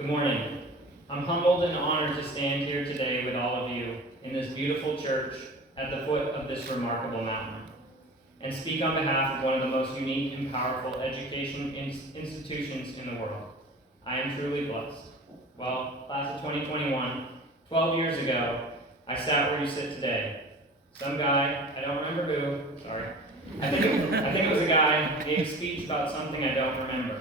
Good morning. I'm humbled and honored to stand here today with all of you in this beautiful church at the foot of this remarkable mountain and speak on behalf of one of the most unique and powerful education institutions in the world. I am truly blessed. Well, class of 2021, 12 years ago, I sat where you sit today. Some guy, I don't remember who, sorry. I think it was a guy, gave a speech about something I don't remember.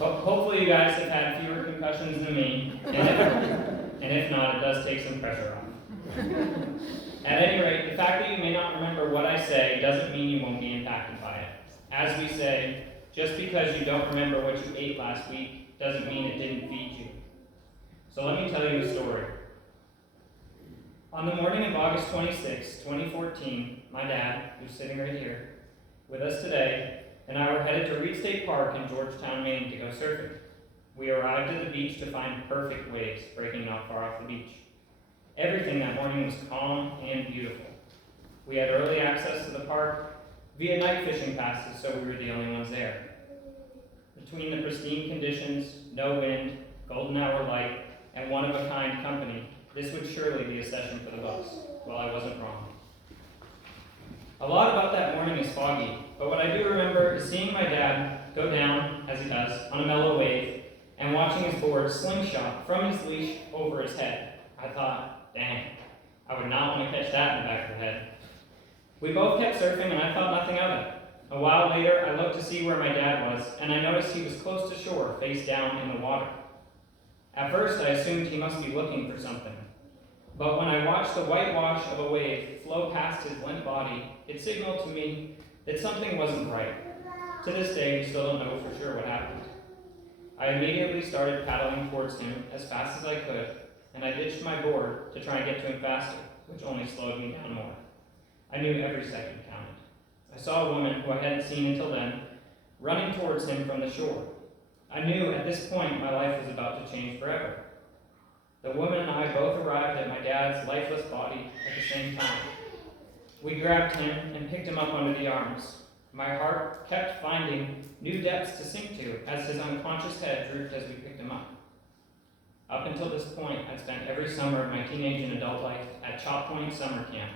Hopefully you guys have had fewer concussions than me, and if not, it does take some pressure off. At any rate, the fact that you may not remember what I say doesn't mean you won't be impacted by it. As we say, just because you don't remember what you ate last week doesn't mean it didn't feed you. So let me tell you a story. On the morning of August 26, 2014, my dad, who's sitting right here with us today, and I were headed to Reed State Park in Georgetown, Maine to go surfing. We arrived at the beach to find perfect waves breaking not far off the beach. Everything that morning was calm and beautiful. We had early access to the park via night fishing passes, so we were the only ones there. Between the pristine conditions, no wind, golden hour light, and one-of-a-kind company, this would surely be a session for the books. Well, I wasn't wrong. A lot about that morning is foggy, but what I do remember is seeing my dad go down, as he does, on a mellow wave, and watching his board slingshot from his leash over his head. I thought, dang, I would not want to catch that in the back of the head. We both kept surfing, and I thought nothing of it. A while later, I looked to see where my dad was, and I noticed he was close to shore, face down in the water. At first, I assumed he must be looking for something. But when I watched the whitewash of a wave flow past his limp body, it signaled to me that something wasn't right. To this day, we still don't know for sure what happened. I immediately started paddling towards him as fast as I could, and I ditched my board to try and get to him faster, which only slowed me down more. I knew every second counted. I saw a woman who I hadn't seen until then running towards him from the shore. I knew at this point my life was about to change forever. The woman and I both arrived at my dad's lifeless body at the same time. We grabbed him and picked him up under the arms. My heart kept finding new depths to sink to as his unconscious head drooped as we picked him up. Up until this point, I'd spent every summer of my teenage and adult life at Chop Point Summer Camp,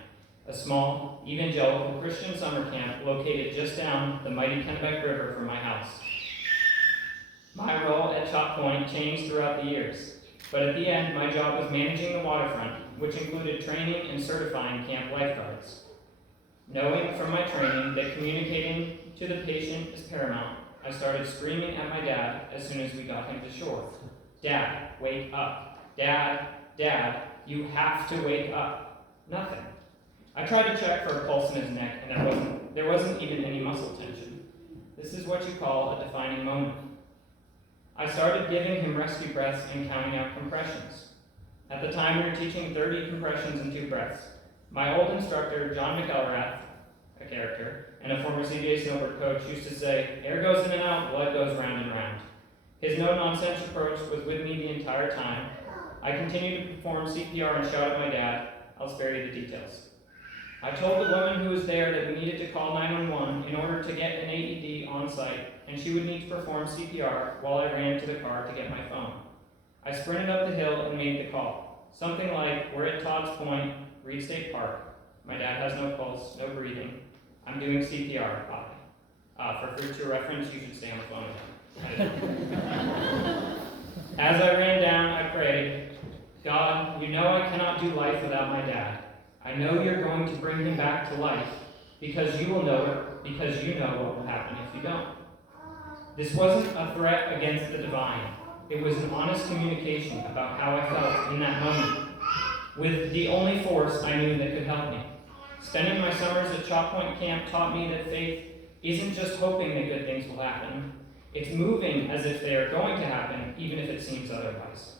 a small, evangelical Christian summer camp located just down the mighty Kennebec River from my house. My role at Chop Point changed throughout the years, but at the end, my job was managing the waterfront, which included training and certifying camp lifeguards. Knowing from my training that communicating to the patient is paramount, I started screaming at my dad as soon as we got him to shore. Dad, wake up. Dad, you have to wake up. Nothing. I tried to check for a pulse in his neck, and there wasn't even any muscle tension. This is what you call a defining moment. I started giving him rescue breaths and counting out compressions. At the time, we were teaching 30 compressions and 2 breaths. My old instructor, John McElrath, a character, and a former CVA Snowboard coach, used to say, air goes in and out, blood goes round and round. His no-nonsense approach was with me the entire time. I continued to perform CPR and shout at my dad. I'll spare you the details. I told the woman who was there that we needed to call 911 in order to get an AED on site, and she would need to perform CPR while I ran to the car to get my phone. I sprinted up the hill and made the call. Something like, we're at Todd's Point, Reed State Park. My dad has no pulse, no breathing. I'm doing CPR. For future reference, you should stay on the phone again. As I ran down, I prayed, God, you know I cannot do life without my dad. I know you're going to bring him back to life because you will know it, because you know what will happen if you don't. This wasn't a threat against the divine. It was an honest communication about how I felt in that moment, with the only force I knew that could help me. Spending my summers at Chop Point Camp taught me that faith isn't just hoping that good things will happen. It's moving as if they are going to happen, even if it seems otherwise.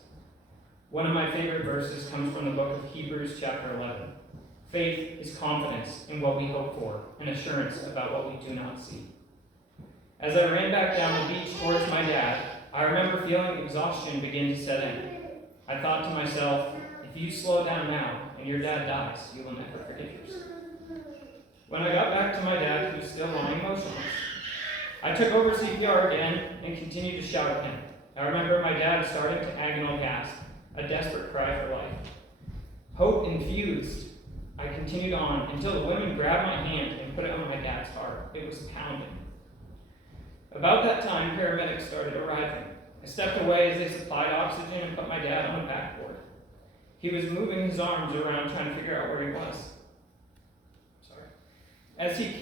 One of my favorite verses comes from the book of Hebrews chapter 11. Faith is confidence in what we hope for, and assurance about what we do not see. As I ran back down the beach towards my dad, I remember feeling exhaustion begin to set in. I thought to myself, if you slow down now and your dad dies, you will never forget yours. When I got back to my dad, he was still lying motionless. I took over CPR again and continued to shout at him. I remember my dad starting to agonal gasp, a desperate cry for life. Hope infused. I continued on until the women grabbed my hand and put it on my dad's heart. It was pounding. About that time, paramedics started arriving. I stepped away as they supplied oxygen and put my dad on the backboard. He was moving his arms around trying to figure out where he was. As we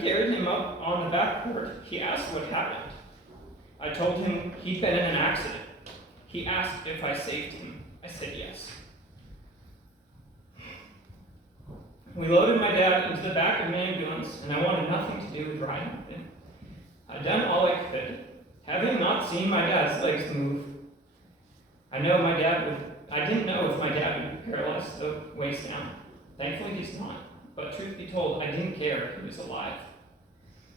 carried him up on the backboard, he asked what happened. I told him he'd been in an accident. He asked if I saved him. I said yes. We loaded my dad into the back of an ambulance, and I wanted nothing to do with riding with him. I'd done all I could. Having not seen my dad's legs move, I didn't know if my dad would be paralyzed the waist down. Thankfully he's not, but truth be told, I didn't care if he was alive.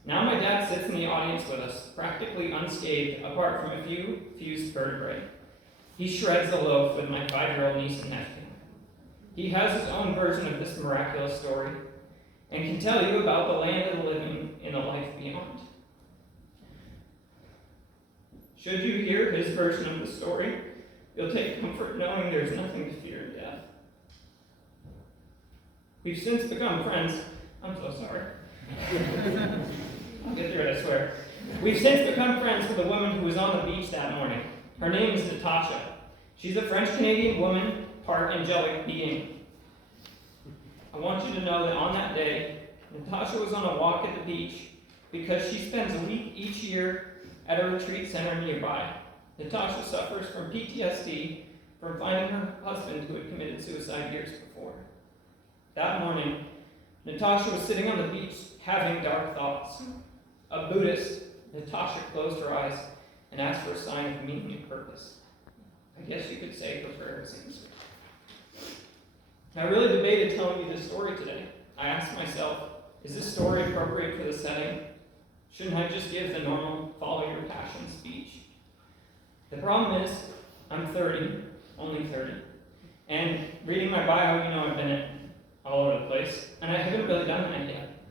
Now my dad sits in the audience with us, practically unscathed, apart from a few fused vertebrae. He shreds the loaf with my 5-year-old niece and nephew. He has his own version of this miraculous story, and can tell you about the land of the living in the life beyond. Should you hear his version of the story, you'll take comfort knowing there's nothing to fear in death. We've since become friends. I'm so sorry. I'll get through it, I swear. We've since become friends with a woman who was on the beach that morning. Her name is Natasha. She's a French-Canadian woman, part angelic being. I want you to know that on that day, Natasha was on a walk at the beach because she spends a week each year at a retreat center nearby. Natasha suffers from PTSD from finding her husband who had committed suicide years before. That morning, Natasha was sitting on the beach having dark thoughts. A Buddhist, Natasha closed her eyes and asked for a sign of meaning and purpose. I guess you could say her prayer was answered. I really debated telling you this story today. I asked myself, is this story appropriate for the setting? Shouldn't I just give the normal follow your passion speech? The problem is, I'm 30, only 30, and reading my bio, you know I've been all over the place, and I haven't really done that yet.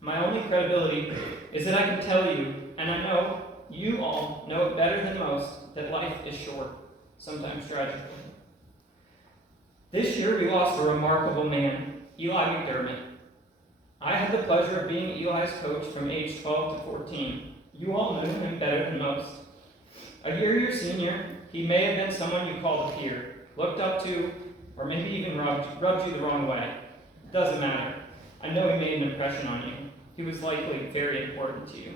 My only credibility is that I can tell you, and I know you all know it better than most, that life is short, sometimes tragically. This year we lost a remarkable man, Eli McDermott. I had the pleasure of being Eli's coach from age 12 to 14. You all know him better than most. A year your senior, he may have been someone you called a peer, looked up to, or maybe even rubbed you the wrong way. Doesn't matter. I know he made an impression on you. He was likely very important to you.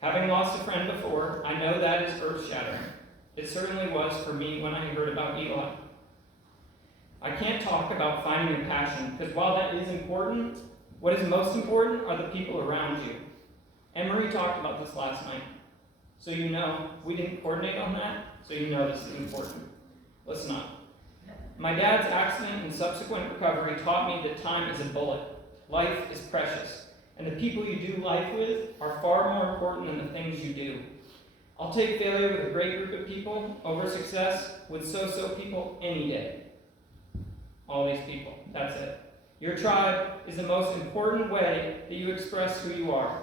Having lost a friend before, I know that is earth-shattering. It certainly was for me when I heard about Eli. I can't talk about finding your passion, because while that is important, what is most important are the people around you. Anne-Marie talked about this last night. So you know, we didn't coordinate on that, so you know this is important. Listen up. My dad's accident and subsequent recovery taught me that time is a bullet. Life is precious, and the people you do life with are far more important than the things you do. I'll take failure with a great group of people over success with so-so people any day. All these people, that's it. Your tribe is the most important way that you express who you are.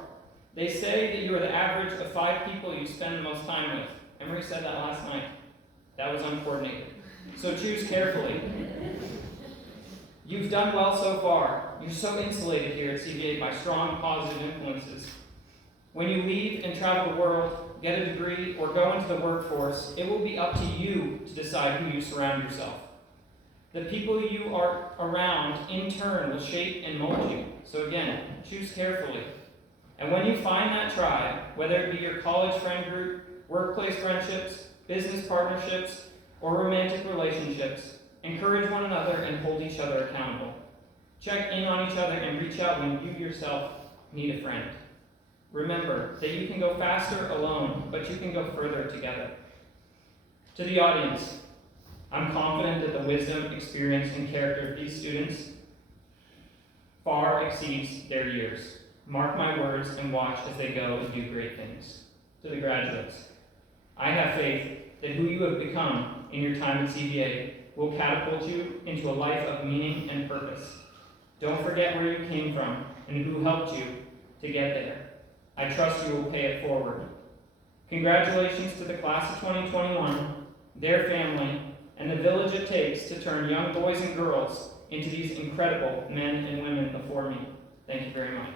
They say that you are the average of 5 people you spend the most time with. Emery said that last night. That was uncoordinated. So choose carefully. You've done well so far. You're so insulated here at CVA by strong positive influences. When you leave and travel the world, get a degree, or go into the workforce, it will be up to you to decide who you surround yourself. The people you are around, in turn, will shape and mold you. So again, choose carefully. And when you find that tribe, whether it be your college friend group, workplace friendships, business partnerships, or romantic relationships, encourage one another and hold each other accountable. Check in on each other and reach out when you yourself need a friend. Remember that you can go faster alone, but you can go further together. To the audience, I'm confident that the wisdom, experience, and character of these students far exceeds their years. Mark my words and watch as they go and do great things. To the graduates, I have faith that who you have become in your time at CVA will catapult you into a life of meaning and purpose. Don't forget where you came from and who helped you to get there. I trust you will pay it forward. Congratulations to the class of 2021, their family, and the village it takes to turn young boys and girls into these incredible men and women before me. Thank you very much.